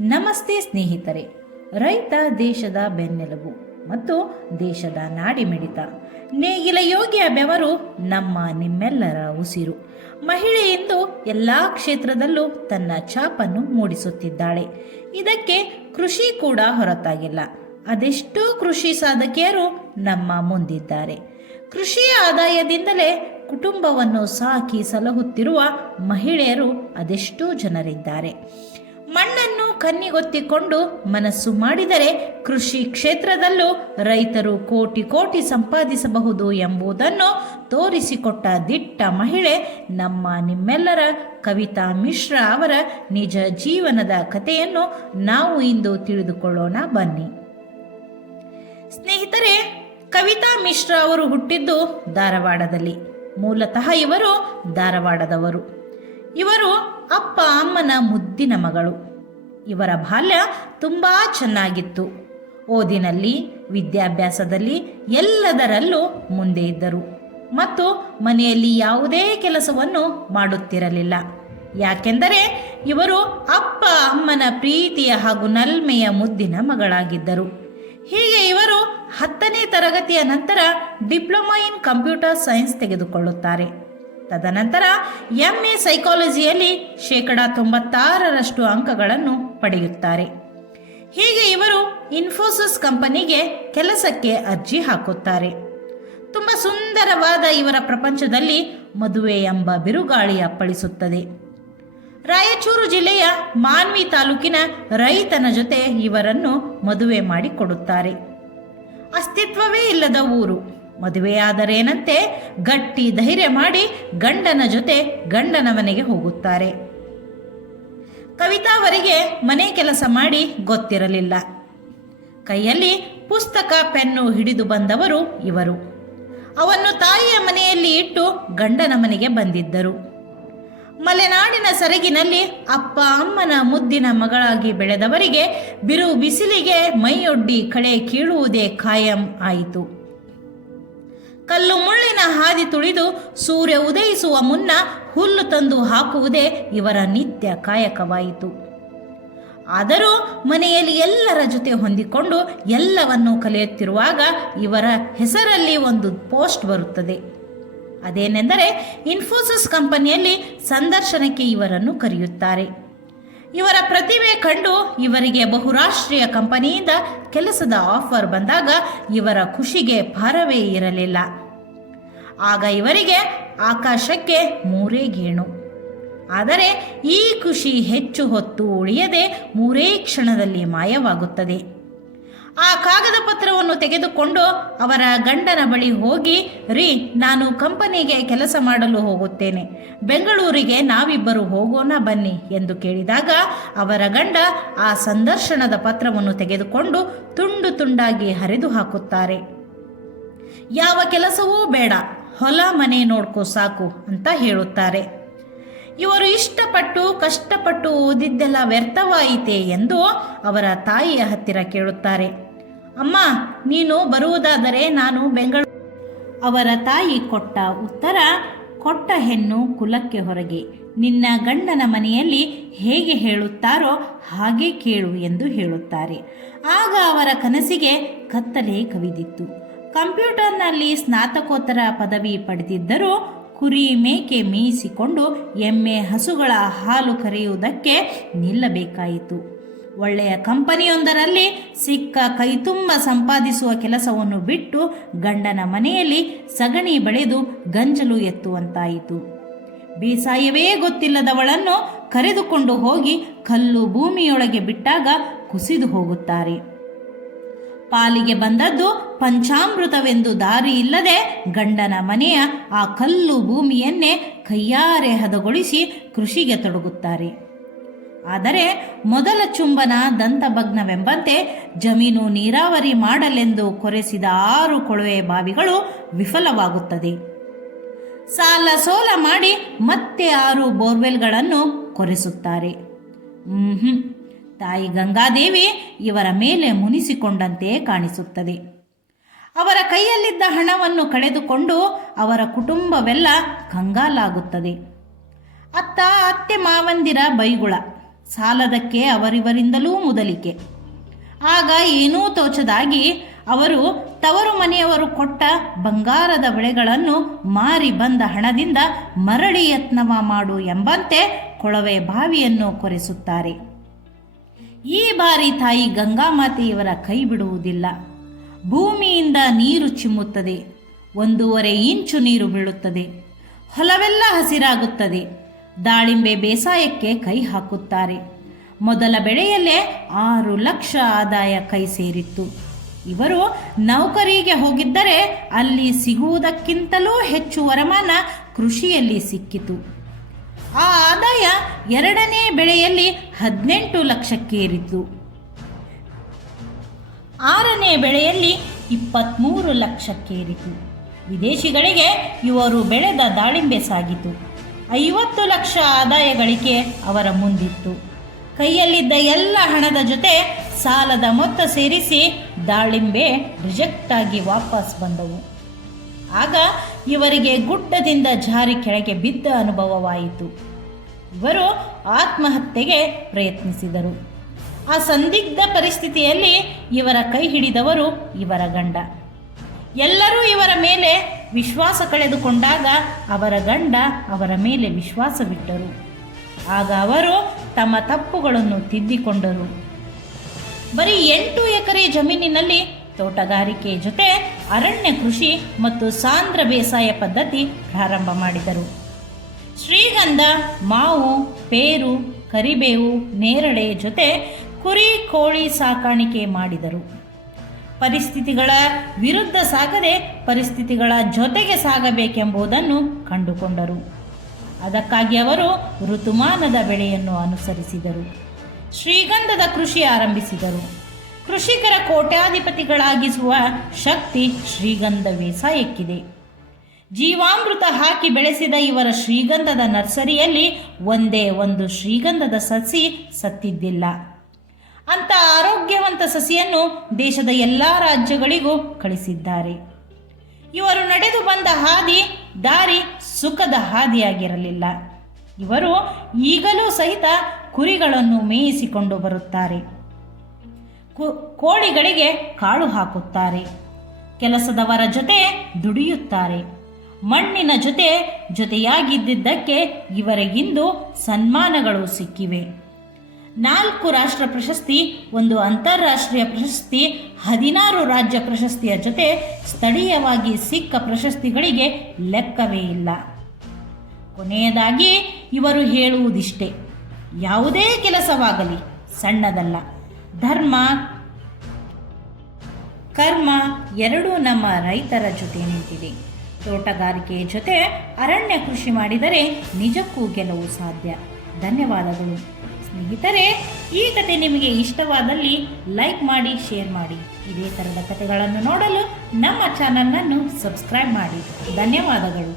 ನಮಸ್ತೆ ಸ್ನೇಹಿತರೆ. ರೈತ ದೇಶದ ಬೆನ್ನೆಲುಬು ಮತ್ತು ದೇಶದ ನಾಡಿಮಿಡಿತ. ನೇಗಿಲ ಯೋಗ್ಯ ಬೆವರು ನಮ್ಮ ನಿಮ್ಮೆಲ್ಲರ ಉಸಿರು. ಮಹಿಳೆ ಇಂದು ಎಲ್ಲ ಕ್ಷೇತ್ರದಲ್ಲೂ ತನ್ನ ಛಾಪನ್ನು ಮೂಡಿಸುತ್ತಿದ್ದಾಳೆ. ಇದಕ್ಕೆ ಕೃಷಿ ಕೂಡ ಹೊರತಾಗಿಲ್ಲ. ಅದೆಷ್ಟೋ ಕೃಷಿ ಸಾಧಕಿಯರು ನಮ್ಮ ಮುಂದಿದ್ದಾರೆ. ಕೃಷಿ ಆದಾಯದಿಂದಲೇ ಕುಟುಂಬವನ್ನು ಸಾಕಿ ಸಲಹುತ್ತಿರುವ ಮಹಿಳೆಯರು ಅದೆಷ್ಟೋ ಜನರಿದ್ದಾರೆ. ಮಣ್ಣನ್ನು ಕನ್ನಿಗೊತ್ತಿಕೊಂಡು ಮನಸ್ಸು ಮಾಡಿದರೆ ಕೃಷಿ ಕ್ಷೇತ್ರದಲ್ಲೂ ರೈತರು ಕೋಟಿ ಕೋಟಿ ಸಂಪಾದಿಸಬಹುದು ಎಂಬುದನ್ನು ತೋರಿಸಿಕೊಟ್ಟ ದಿಟ್ಟ ಮಹಿಳೆ ನಮ್ಮ ನಿಮ್ಮೆಲ್ಲರ ಕವಿತಾ ಮಿಶ್ರಾ ಅವರ ನಿಜ ಜೀವನದ ಕಥೆಯನ್ನು ನಾವು ಇಂದು ತಿಳಿದುಕೊಳ್ಳೋಣ, ಬನ್ನಿ. ಸ್ನೇಹಿತರೆ, ಕವಿತಾ ಮಿಶ್ರಾ ಅವರು ಹುಟ್ಟಿದ್ದು ಧಾರವಾಡದಲ್ಲಿ. ಮೂಲತಃ ಇವರು ಧಾರವಾಡದವರು. ಇವರು ಅಪ್ಪ, ಅಮ್ಮನ ಮುದ್ದಿನ ಮಗಳು. ಇವರ ಬಾಲ್ಯ ತುಂಬ ಚೆನ್ನಾಗಿತ್ತು. ಓದಿನಲ್ಲಿ, ವಿದ್ಯಾಭ್ಯಾಸದಲ್ಲಿ ಎಲ್ಲದರಲ್ಲೂ ಮುಂದೆ ಇದ್ದರು. ಮತ್ತು ಮನೆಯಲ್ಲಿ ಯಾವುದೇ ಕೆಲಸವನ್ನು ಮಾಡುತ್ತಿರಲಿಲ್ಲ. ಯಾಕೆಂದರೆ ಇವರು ಅಪ್ಪ, ಅಮ್ಮನ ಪ್ರೀತಿಯ ಹಾಗೂ ನಲ್ಮೆಯ ಮುದ್ದಿನ ಮಗಳಾಗಿದ್ದರು. ಹೀಗೆ ಇವರು ಹತ್ತನೇ ತರಗತಿಯ ನಂತರ ಡಿಪ್ಲೊಮಾ ಇನ್ ಕಂಪ್ಯೂಟರ್ ಸೈನ್ಸ್ ತೆಗೆದುಕೊಳ್ಳುತ್ತಾರೆ. ತದನಂತರ ಎಂ ಎ ಸೈಕಾಲಜಿಯಲ್ಲಿ ಶೇಕಡ ತೊಂಬತ್ತಾರರಷ್ಟು ಅಂಕಗಳನ್ನು ಪಡೆಯುತ್ತಾರೆ. ಹೀಗೆ ಇವರು ಇನ್ಫೋಸಿಸ್ ಕಂಪನಿಗೆ ಕೆಲಸಕ್ಕೆ ಅರ್ಜಿ ಹಾಕುತ್ತಾರೆ. ತುಂಬ ಸುಂದರವಾದ ಇವರ ಪ್ರಪಂಚದಲ್ಲಿ ಮದುವೆ ಎಂಬ ಬಿರುಗಾಳಿ ಅಪ್ಪಳಿಸುತ್ತದೆ. ರಾಯಚೂರು ಜಿಲ್ಲೆಯ ಮಾನ್ವಿ ತಾಲೂಕಿನ ರೈತನ ಜೊತೆ ಇವರನ್ನು ಮದುವೆ ಮಾಡಿಕೊಡುತ್ತಾರೆ. ಅಸ್ತಿತ್ವವೇ ಇಲ್ಲದ ಊರು. ಮದುವೆಯಾದರೇನಂತೆ ಗಟ್ಟಿ ಧೈರ್ಯ ಮಾಡಿ ಗಂಡನ ಜೊತೆ ಗಂಡನ ಮನೆಗೆ ಹೋಗುತ್ತಾರೆ. ಕವಿತಾ ಅವರಿಗೆ ಮನೆ ಕೆಲಸ ಮಾಡಿ ಗೊತ್ತಿರಲಿಲ್ಲ. ಕೈಯಲ್ಲಿ ಪುಸ್ತಕ, ಪೆನ್ನು ಹಿಡಿದು ಬಂದವರು ಇವರು. ಅವನ್ನು ತಾಯಿಯ ಮನೆಯಲ್ಲಿ ಇಟ್ಟು ಗಂಡನ ಮನೆಗೆ ಬಂದಿದ್ದರು. ಮಲೆನಾಡಿನ ಸರಗಿನಲ್ಲಿ ಅಪ್ಪ, ಅಮ್ಮನ ಮುದ್ದಿನ ಮಗಳಾಗಿ ಬೆಳೆದವರಿಗೆ ಬಿರು ಬಿಸಿಲಿಗೆ ಮೈಯೊಡ್ಡಿ ಕಳೆ ಕೀಳುವುದೇ ಖಾಯಂ ಆಯಿತು. ಕಲ್ಲು ಮುಳ್ಳಿನ ಹಾದಿ ತುಳಿದು ಸೂರ್ಯ ಉದಯಿಸುವ ಮುನ್ನ ಹುಲ್ಲು ತಂದು ಹಾಕುವುದೇ ಇವರ ನಿತ್ಯ ಕಾಯಕವಾಯಿತು. ಆದರೂ ಮನೆಯಲ್ಲಿ ಎಲ್ಲರ ಜೊತೆ ಹೊಂದಿಕೊಂಡು ಎಲ್ಲವನ್ನು ಕಲಿಯುತ್ತಿರುವಾಗ ಇವರ ಹೆಸರಲ್ಲಿ ಒಂದು ಪೋಸ್ಟ್ ಬರುತ್ತದೆ. ಅದೇನೆಂದರೆ ಇನ್ಫೋಸಿಸ್ ಕಂಪನಿಯಲ್ಲಿ ಸಂದರ್ಶನಕ್ಕೆ ಇವರನ್ನು ಕರೆಯುತ್ತಾರೆ. ಇವರ ಪ್ರತಿಭೆ ಕಂಡು ಇವರಿಗೆ ಬಹುರಾಷ್ಟ್ರೀಯ ಕಂಪನಿಯಿಂದ ಕೆಲಸದ ಆಫರ್ ಬಂದಾಗ ಇವರ ಖುಷಿಗೆ ಭಾರವೇ ಇರಲಿಲ್ಲ. ಆಗ ಇವರಿಗೆ ಆಕಾಶಕ್ಕೆ ಮೂರೇ ಗೇಣು ಆದರೆ ಈ ಖುಷಿ ಹೆಚ್ಚು ಹೊತ್ತು ಉಳಿಯದೆ ಮೂರೇ ಕ್ಷಣದಲ್ಲಿ ಮಾಯವಾಗುತ್ತದೆ. ಆ ಕಾಗದ ಪತ್ರವನ್ನು ತೆಗೆದುಕೊಂಡು ಅವರ ಗಂಡನ ಬಳಿ ಹೋಗಿ, ರೀ, ನಾನು ಕಂಪನಿಗೆ ಕೆಲಸ ಮಾಡಲು ಹೋಗುತ್ತೇನೆ. ಬೆಂಗಳೂರಿಗೆ ನಾವಿಬ್ಬರು ಹೋಗೋಣ ಬನ್ನಿ ಎಂದು ಕೇಳಿದಾಗ ಅವರ ಗಂಡ ಆ ಸಂದರ್ಶನದ ಪತ್ರವನ್ನು ತೆಗೆದುಕೊಂಡು ತುಂಡು ತುಂಡಾಗಿ ಹರಿದು ಹಾಕುತ್ತಾರೆ. ಯಾವ ಕೆಲಸವೂ ಬೇಡ, ಹೊಲ ಮನೆ ನೋಡ್ಕೋ ಸಾಕು ಅಂತ ಹೇಳುತ್ತಾರೆ. ಇವರು ಇಷ್ಟಪಟ್ಟು, ಕಷ್ಟಪಟ್ಟು ಓದಿದ್ದೆಲ್ಲ ವ್ಯರ್ಥವಾಯಿತೆ ಎಂದು ಅವರ ತಾಯಿಯ ಹತ್ತಿರ ಕೇಳುತ್ತಾರೆ. ಅಮ್ಮ, ನೀನು ಬರುವುದಾದರೆ ನಾನು ಬೆಂಗಳೂರು ಅವರ ತಾಯಿ ಕೊಟ್ಟ ಉತ್ತರ, ಕೊಟ್ಟ ಹೆಣ್ಣು ಕುಲಕ್ಕೆ ಹೊರಗೆ. ನಿನ್ನ ಗಂಡನ ಮನೆಯಲ್ಲಿ ಹೇಗೆ ಹೇಳುತ್ತಾರೋ ಹಾಗೆ ಕೇಳು ಎಂದು ಹೇಳುತ್ತಾರೆ. ಆಗ ಅವರ ಕನಸಿಗೆ ಕತ್ತಲೆ ಕವಿದಿತ್ತು. ಕಂಪ್ಯೂಟರ್ನಲ್ಲಿ ಸ್ನಾತಕೋತ್ತರ ಪದವಿ ಪಡೆದಿದ್ದರೂ ಕುರಿ ಮೇಕೆ ಮೇಯಿಸಿಕೊಂಡು ಎಮ್ಮೆ ಹಸುಗಳ ಹಾಲು ಕರೆಯುವುದಕ್ಕೆ ನಿಲ್ಲಬೇಕಾಯಿತು. ಒಳ್ಳೆಯ ಕಂಪನಿಯೊಂದರಲ್ಲಿ ಸಿಕ್ಕ ಕೈತುಂಬ ಸಂಪಾದಿಸುವ ಕೆಲಸವನ್ನು ಬಿಟ್ಟು ಗಂಡನ ಮನೆಯಲ್ಲಿ ಸಗಣಿ ಬಳೆದು ಗಂಜಲು ಎತ್ತುವಂತಾಯಿತು. ಬೇಸಾಯವೇ ಗೊತ್ತಿಲ್ಲದವಳನ್ನು ಕರೆದುಕೊಂಡು ಹೋಗಿ ಕಲ್ಲು ಭೂಮಿಯೊಳಗೆ ಬಿಟ್ಟಾಗ ಕುಸಿದು ಹೋಗುತ್ತಾರೆ. ಪಾಲಿಗೆ ಬಂದದ್ದು ಪಂಚಾಮೃತವೆಂದು ದಾರಿ ಇಲ್ಲದೆ ಗಂಡನ ಮನೆಯ ಆ ಕಲ್ಲು ಭೂಮಿಯನ್ನೇ ಕೈಯಾರೆ ಹದಗೊಳಿಸಿ ಕೃಷಿಗೆ ತೊಡಗುತ್ತಾರೆ. ಆದರೆ ಮೊದಲ ಚುಂಬನ ದಂತಭಗ್ನವೆಂಬಂತೆ ಜಮೀನು ನೀರಾವರಿ ಮಾಡಲೆಂದು ಕೊರೆಸಿದ ಆರು ಕೊಳವೆ ಬಾವಿಗಳು ವಿಫಲವಾಗುತ್ತದೆ. ಸಾಲ ಸೋಲ ಮಾಡಿ ಮತ್ತೆ ಆರು ಬೋರ್ವೆಲ್ಗಳನ್ನು ಕೊರೆಸುತ್ತಾರೆ. ಹ್ಮ್ ತಾಯಿ ಗಂಗಾದೇವಿ ಇವರ ಮೇಲೆ ಮುನಿಸಿಕೊಂಡಂತೆ ಕಾಣಿಸುತ್ತದೆ. ಅವರ ಕೈಯಲ್ಲಿದ್ದ ಹಣವನ್ನು ಕಳೆದುಕೊಂಡು ಅವರ ಕುಟುಂಬವೆಲ್ಲ ಕಂಗಾಲಾಗುತ್ತದೆ. ಅತ್ತ ಅತ್ತೆ ಮಾವಂದಿರ ಬೈಗುಳ. ಸಾಲದಕ್ಕೆ ಅವರಿವರಿಂದಲೂ ಮುದಲಿಕೆ. ಆಗ ಏನೂ ತೋಚದಾಗಿ ಅವರು ತವರು ಮನೆಯವರು ಕೊಟ್ಟ ಬಂಗಾರದ ಬೆಳೆಗಳನ್ನು ಮಾರಿ ಬಂದ ಹಣದಿಂದ ಮರಳಿ ಯತ್ನವ ಮಾಡು ಎಂಬಂತೆ ಕೊಳವೆ ಬಾವಿಯನ್ನು ಕೊರೆಸುತ್ತಾರೆ. ಈ ಬಾರಿ ತಾಯಿ ಗಂಗಾಮಾತೆಯವರ ಕೈ ಬಿಡುವುದಿಲ್ಲ. ಭೂಮಿಯಿಂದ ನೀರು ಚಿಮ್ಮುತ್ತದೆ. ಒಂದೂವರೆ ಇಂಚು ನೀರು ಬೀಳುತ್ತದೆ. ಹೊಲವೆಲ್ಲ ಹಸಿರಾಗುತ್ತದೆ. ದಾಳಿಂಬೆ ಬೇಸಾಯಕ್ಕೆ ಕೈ ಹಾಕುತ್ತಾರೆ. ಮೊದಲ ಬೆಳೆಯಲ್ಲೇ ಆರು ಲಕ್ಷ ಆದಾಯ ಕೈ ಸೇರಿತ್ತು. ಇವರು ನೌಕರಿಗೆ ಹೋಗಿದ್ದರೆ ಅಲ್ಲಿ ಸಿಗುವುದಕ್ಕಿಂತಲೂ ಹೆಚ್ಚು ವರಮಾನ ಕೃಷಿಯಲ್ಲಿ ಸಿಕ್ಕಿತು. ಆ ಆದಾಯ ಎರಡನೇ ಬೆಳೆಯಲ್ಲಿ ಹದಿನೆಂಟು ಲಕ್ಷಕ್ಕೇರಿತು ಆರನೇ ಬೆಳೆಯಲ್ಲಿ ಇಪ್ಪತ್ತ್ಮೂರು ಲಕ್ಷಕ್ಕೇರಿತು. ವಿದೇಶಿಗಳಿಗೆ ಇವರು ಬೆಳೆದ ದಾಳಿಂಬೆ ಸಾಗಿತು. ಐವತ್ತು ಲಕ್ಷ ಆದಾಯ ಗಳಿಕೆ ಅವರ ಮುಂದಿತ್ತು. ಕೈಯಲ್ಲಿದ್ದ ಎಲ್ಲ ಹಣದ ಜೊತೆ ಸಾಲದ ಮೊತ್ತ ಸೇರಿಸಿ ದಾಳಿಂಬೆ ರಿಜೆಕ್ಟ್ ಆಗಿ ವಾಪಸ್ ಬಂದವು. ಆಗ ಇವರಿಗೆ ಗುಡ್ಡದಿಂದ ಜಾರಿ ಕೆಳಗೆ ಬಿದ್ದ ಅನುಭವವಾಯಿತು. ಇವರು ಆತ್ಮಹತ್ಯೆಗೆ ಪ್ರಯತ್ನಿಸಿದರು. ಆ ಸಂದಿಗ್ಧ ಪರಿಸ್ಥಿತಿಯಲ್ಲಿ ಇವರ ಕೈ ಹಿಡಿದವರು ಇವರ ಗಂಡ. ಎಲ್ಲರೂ ಇವರ ಮೇಲೆ ವಿಶ್ವಾಸ ಕಳೆದುಕೊಂಡಾಗ ಅವರ ಗಂಡ ಅವರ ಮೇಲೆ ವಿಶ್ವಾಸವಿಟ್ಟರು. ಆಗ ಅವರು ತಮ್ಮ ತಪ್ಪುಗಳನ್ನು ತಿದ್ದಿಕೊಂಡರು. ಬರೀ ಎಂಟು ಎಕರೆ ಜಮೀನಿನಲ್ಲಿ ತೋಟಗಾರಿಕೆ ಜೊತೆ ಅರಣ್ಯ ಕೃಷಿ ಮತ್ತು ಸಾಂದ್ರ ಬೇಸಾಯ ಪದ್ಧತಿ ಪ್ರಾರಂಭ ಮಾಡಿದರು. ಶ್ರೀಗಂಧ, ಮಾವು, ಪೇರು, ಕರಿಬೇವು, ನೇರಳೆ ಜೊತೆ ಕುರಿ, ಕೋಳಿ ಸಾಕಾಣಿಕೆ ಮಾಡಿದರು. ಪರಿಸ್ಥಿತಿಗಳ ವಿರುದ್ಧ ಸಾಗದೆ ಪರಿಸ್ಥಿತಿಗಳ ಜೊತೆಗೆ ಸಾಗಬೇಕೆಂಬುದನ್ನು ಕಂಡುಕೊಂಡರು. ಅದಕ್ಕಾಗಿ ಅವರು ಋತುಮಾನದ ಬೆಳೆಯನ್ನು ಅನುಸರಿಸಿದರು. ಶ್ರೀಗಂಧದ ಕೃಷಿ ಆರಂಭಿಸಿದರು. ಕೃಷಿಕರ ಕೋಟ್ಯಾಧಿಪತಿಗಳಾಗಿಸುವ ಶಕ್ತಿ ಶ್ರೀಗಂಧ ಬೇಸಾಯಕ್ಕಿದೆ ಜೀವಾಮೃತ ಹಾಕಿ ಬೆಳೆಸಿದ ಇವರ ಶ್ರೀಗಂಧದ ನರ್ಸರಿಯಲ್ಲಿ ಒಂದೇ ಒಂದು ಶ್ರೀಗಂಧದ ಸಸಿ ಸತ್ತಿದ್ದಿಲ್ಲ. ಅಂತ ಆರೋಗ್ಯವಂತ ಸಸಿಯನ್ನು ದೇಶದ ಎಲ್ಲ ರಾಜ್ಯಗಳಿಗೂ ಕಳಿಸಿದ್ದಾರೆ. ಇವರು ನಡೆದು ಬಂದ ಹಾದಿ ದಾರಿ ಸುಖದ ಹಾದಿಯಾಗಿರಲಿಲ್ಲ. ಇವರು ಈಗಲೂ ಸಹಿತ ಕುರಿಗಳನ್ನು ಮೇಯಿಸಿಕೊಂಡು ಬರುತ್ತಾರೆ. ಕೋಳಿಗಳಿಗೆ ಕಾಳು ಹಾಕುತ್ತಾರೆ. ಕೆಲಸದವರ ಜೊತೆ ದುಡಿಯುತ್ತಾರೆ. ಮಣ್ಣಿನ ಜೊತೆ ಜೊತೆಯಾಗಿದ್ದಿದ್ದಕ್ಕೆ ಇವರಿಗಿಂದು ಸನ್ಮಾನಗಳು ಸಿಕ್ಕಿವೆ. ನಾಲ್ಕು ರಾಷ್ಟ್ರ ಪ್ರಶಸ್ತಿ, ಒಂದು ಅಂತಾರಾಷ್ಟ್ರೀಯ ಪ್ರಶಸ್ತಿ, ಹದಿನಾರು ರಾಜ್ಯ ಪ್ರಶಸ್ತಿಯ ಜೊತೆ ಸ್ಥಳೀಯವಾಗಿ ಸಿಕ್ಕ ಪ್ರಶಸ್ತಿಗಳಿಗೆ ಲೆಕ್ಕವೇ ಇಲ್ಲ. ಕೊನೆಯದಾಗಿ ಇವರು ಹೇಳುವುದಿಷ್ಟೇ, ಯಾವುದೇ ಕೆಲಸವಾಗಲಿ, ಸಣ್ಣದಲ್ಲ. ಧರ್ಮ, ಕರ್ಮ ಎರಡೂ ನಮ್ಮ ರೈತರ ಜೊತೆ ನಿಂತಿದೆ. ತೋಟಗಾರಿಕೆಯ ಜೊತೆ ಅರಣ್ಯ ಕೃಷಿ ಮಾಡಿದರೆ ನಿಜಕ್ಕೂ ಗೆಲುವು ಸಾಧ್ಯ. ಧನ್ಯವಾದಗಳು. ಸ್ನೇಹಿತರೆ, ಈ ಕತೆ ನಿಮಗೆ ಇಷ್ಟವಾದಲ್ಲಿ ಲೈಕ್ ಮಾಡಿ ಶೇರ್ ಮಾಡಿ. ಇದೇ ಥರದ ಕಥೆಗಳನ್ನು ನೋಡಲು ನಮ್ಮ ಚಾನಲನ್ನು ಸಬ್ಸ್ಕ್ರೈಬ್ ಮಾಡಿ. ಧನ್ಯವಾದಗಳು.